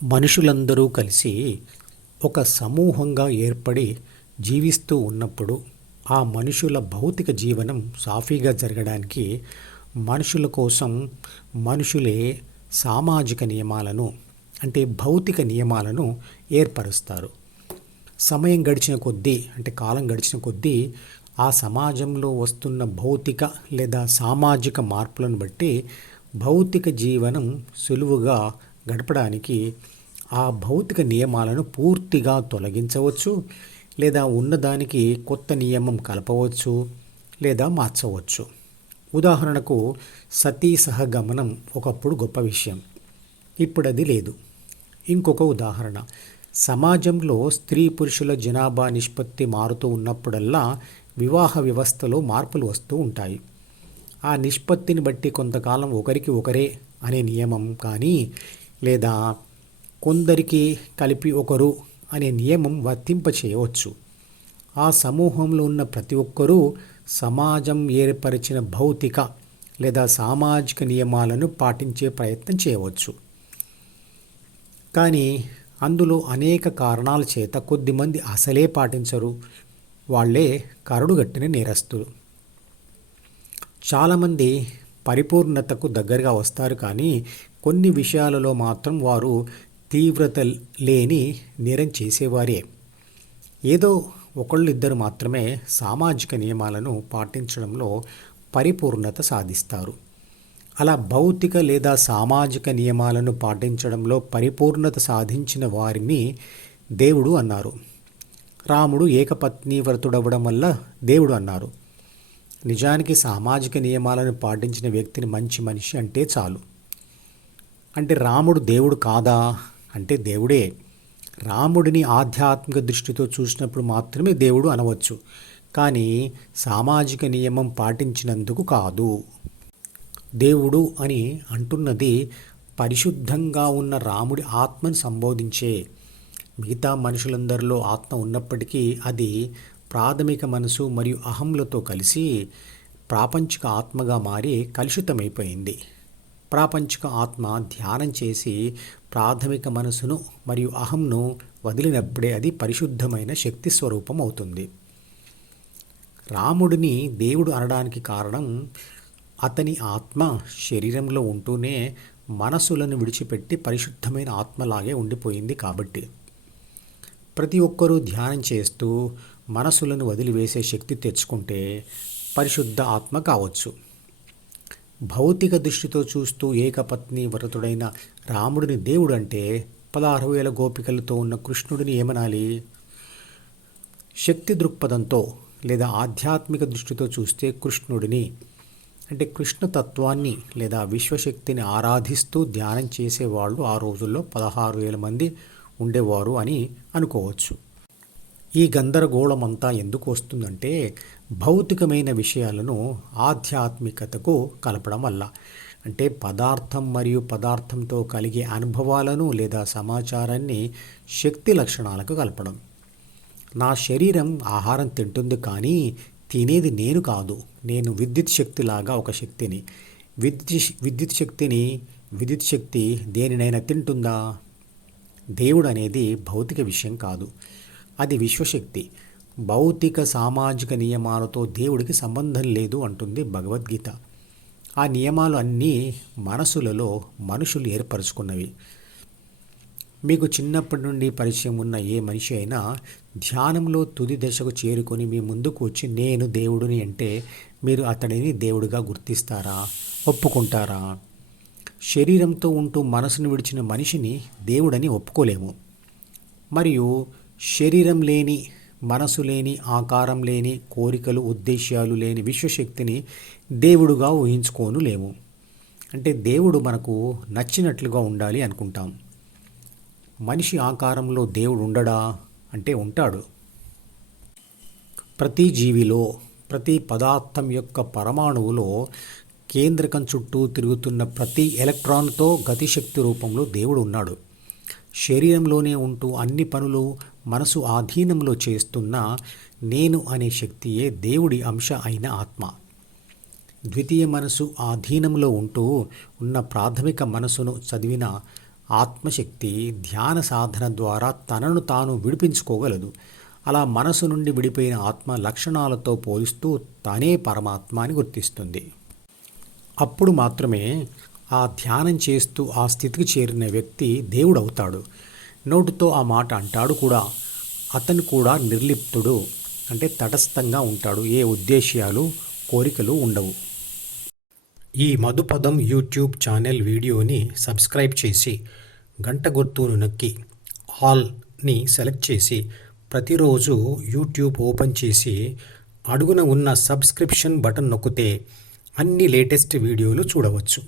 మనుషులందరూ కలిసి ఒక సమూహంగా ఏర్పడి జీవిస్తూ ఉన్నప్పుడు ఆ మనుషుల భౌతిక జీవనం సాఫీగా జరగడానికి మనుషుల కోసం మనుషులే సామాజిక నియమాలను అంటే భౌతిక నియమాలను ఏర్పరుస్తారు. సమయం గడిచిన కొద్దీ అంటే కాలం గడిచిన కొద్దీ ఆ సమాజంలో వస్తున్న భౌతిక లేదా సామాజిక మార్పులను బట్టి భౌతిక జీవనం సులువుగా గడపడానికి ఆ భౌతిక నియమాలను పూర్తిగా తొలగించవచ్చు, లేదా ఉన్నదానికి కొత్త నియమం కలపవచ్చు లేదా మార్చవచ్చు. ఉదాహరణకు సతీ సహగమనం ఒకప్పుడు గొప్ప విషయం, ఇప్పుడు అది లేదు. ఇంకొక ఉదాహరణ, సమాజంలో స్త్రీ పురుషుల జనాభా నిష్పత్తి మారుతూ ఉన్నప్పుడల్లా వివాహ వ్యవస్థలో మార్పులు వస్తూ ఉంటాయి. ఆ నిష్పత్తిని బట్టి కొంతకాలం ఒకరికి ఒకరే అనే నియమం కానీ, లేదా కొందరికి కలిపి ఒకరు అనే నియమం వర్తింపచేయవచ్చు. ఆ సమూహంలో ఉన్న ప్రతి ఒక్కరూ సమాజం ఏర్పరిచిన భౌతిక లేదా సామాజిక నియమాలను పాటించే ప్రయత్నం చేయవచ్చు. కానీ అందులో అనేక కారణాల చేత కొద్దిమంది అసలే పాటించరు. వాళ్ళే కరడుగట్టిన నేరస్తులు. చాలామంది పరిపూర్ణతకు దగ్గరగా వస్తారు, కానీ కొన్ని విషయాలలో మాత్రం వారు తీవ్రత లేని నేరం చేసేవారే. ఏదో ఒకళ్ళిద్దరు మాత్రమే సామాజిక నియమాలను పాటించడంలో పరిపూర్ణత సాధిస్తారు. అలా భౌతిక లేదా సామాజిక నియమాలను పాటించడంలో పరిపూర్ణత సాధించిన వారిని దేవుడు అన్నారు. రాముడు ఏకపత్ని వ్రతుడవ్వడం వల్ల దేవుడు అన్నారు. నిజానికి సామాజిక నియమాలను పాటించిన వ్యక్తిని మంచి మనిషి అంటే చాలు. అంటే రాముడు దేవుడు కాదా అంటే దేవుడే. రాముడిని ఆధ్యాత్మిక దృష్టితో చూసినప్పుడు మాత్రమే దేవుడు అనవచ్చు, కానీ సామాజిక నియమం పాటించినందుకు కాదు. దేవుడు అని అంటున్నది పరిశుద్ధంగా ఉన్న రాముడి ఆత్మను సంబోధించే. మిగతా మనుషులందరిలో ఆత్మ ఉన్నప్పటికీ అది ప్రాథమిక మనసు మరియు అహంలతో కలిసి ప్రాపంచిక ఆత్మగా మారి కలుషితమైపోయింది. ప్రాపంచిక ఆత్మ ధ్యానం చేసి ప్రాథమిక మనసును మరియు అహంను వదిలినప్పుడే అది పరిశుద్ధమైన శక్తి స్వరూపం అవుతుంది. రాముడిని దేవుడు అనడానికి కారణం అతని ఆత్మ శరీరంలో ఉంటూనే మనసులను విడిచిపెట్టి పరిశుద్ధమైన ఆత్మలాగే ఉండిపోయింది కాబట్టి. ప్రతి ఒక్కరూ ధ్యానం చేస్తూ మనసులను వదిలివేసే శక్తి తెచ్చుకుంటే పరిశుద్ధ ఆత్మ కావచ్చు. భౌతిక దృష్టితో చూస్తూ ఏకపత్ని వ్రతుడైన రాముడిని దేవుడు అంటే 16,000 గోపికలతో ఉన్న కృష్ణుడిని ఏమనాలి? శక్తి దృక్పథంతో లేదా ఆధ్యాత్మిక దృష్టితో చూస్తే కృష్ణుడిని అంటే కృష్ణతత్వాన్ని లేదా విశ్వశక్తిని ఆరాధిస్తూ ధ్యానం చేసేవాళ్ళు ఆ రోజుల్లో 16,000 మంది ఉండేవారు అని అనుకోవచ్చు. ఈ గందరగోళమంతా ఎందుకు వస్తుందంటే భౌతికమైన విషయాలను ఆధ్యాత్మికతకు కలపడం వల్ల. అంటే పదార్థం మరియు పదార్థంతో కలిగే అనుభవాలను లేదా సమాచారాన్ని శక్తి లక్షణాలకు కలపడం. నా శరీరం ఆహారం తింటుంది, కానీ తినేది నేను కాదు. నేను విద్యుత్ శక్తిలాగా ఒక శక్తిని. విద్యుత్ శక్తి దేనినైనా తింటుందా? దేవుడు అనేది భౌతిక విషయం కాదు, అది విశ్వశక్తి. భౌతిక సామాజిక నియమాలతో దేవుడికి సంబంధం లేదు అంటుంది భగవద్గీత. ఆ నియమాలు అన్నీ మనసులలో మనుషులు ఏర్పరచుకున్నవి. మీకు చిన్నప్పటి నుండి పరిచయం ఉన్న ఏ మనిషి అయినా ధ్యానంలో తుది దశకు చేరుకొని మీ ముందుకు వచ్చి నేను దేవుడిని అంటే మీరు అతడిని దేవుడిగా గుర్తిస్తారా? ఒప్పుకుంటారా? శరీరంతో ఉంటూ మనసును విడిచిన మనిషిని దేవుడని ఒప్పుకోలేము. మరియు శరీరం లేని, మనసు లేని, ఆకారం లేని, కోరికలు ఉద్దేశ్యాలు లేని విశ్వశక్తిని దేవుడుగా ఊహించుకోనులేము. అంటే దేవుడు మనకు నచ్చినట్లుగా ఉండాలి అనుకుంటాం. మనిషి ఆకారంలో దేవుడు ఉండడా అంటే ఉంటాడు. ప్రతి జీవిలో, ప్రతి పదార్థం యొక్క పరమాణువులో కేంద్రకం చుట్టూ తిరుగుతున్న ప్రతి ఎలక్ట్రాన్తో గతిశక్తి రూపంలో దేవుడు ఉన్నాడు. శరీరంలోనే ఉంటూ అన్ని పనులు మనసు ఆధీనంలో చేస్తున్న నేను అనే శక్తియే దేవుడి అంశ అయిన ఆత్మ. ద్వితీయ మనసు ఆధీనంలో ఉంటూ ఉన్న ప్రాథమిక మనసును చదివిన ఆత్మశక్తి ధ్యాన సాధన ద్వారా తనను తాను విడిపించుకోగలదు. అలా మనసు నుండి విడిపోయిన ఆత్మ లక్షణాలతో పోలిస్తూ తానే పరమాత్మ అని గుర్తిస్తుంది. అప్పుడు మాత్రమే ఆ ధ్యానం చేస్తూ ఆ స్థితికి చేరిన వ్యక్తి దేవుడవుతాడు. నోటితో ఆ మాట అంటాడు కూడా. అతను కూడా నిర్లిప్తుడు, అంటే తటస్థంగా ఉంటాడు. ఏ ఉద్దేశ్యాలు, కోరికలు ఉండవు. ఈ మధుపదం యూట్యూబ్ ఛానల్ వీడియోని సబ్స్క్రైబ్ చేసి గంట గుర్తును నొక్కి ఆల్ని సెలెక్ట్ చేసి ప్రతిరోజు యూట్యూబ్ ఓపెన్ చేసి అడుగున ఉన్న సబ్స్క్రిప్షన్ బటన్ నొక్కితే అన్ని లేటెస్ట్ వీడియోలు చూడవచ్చు.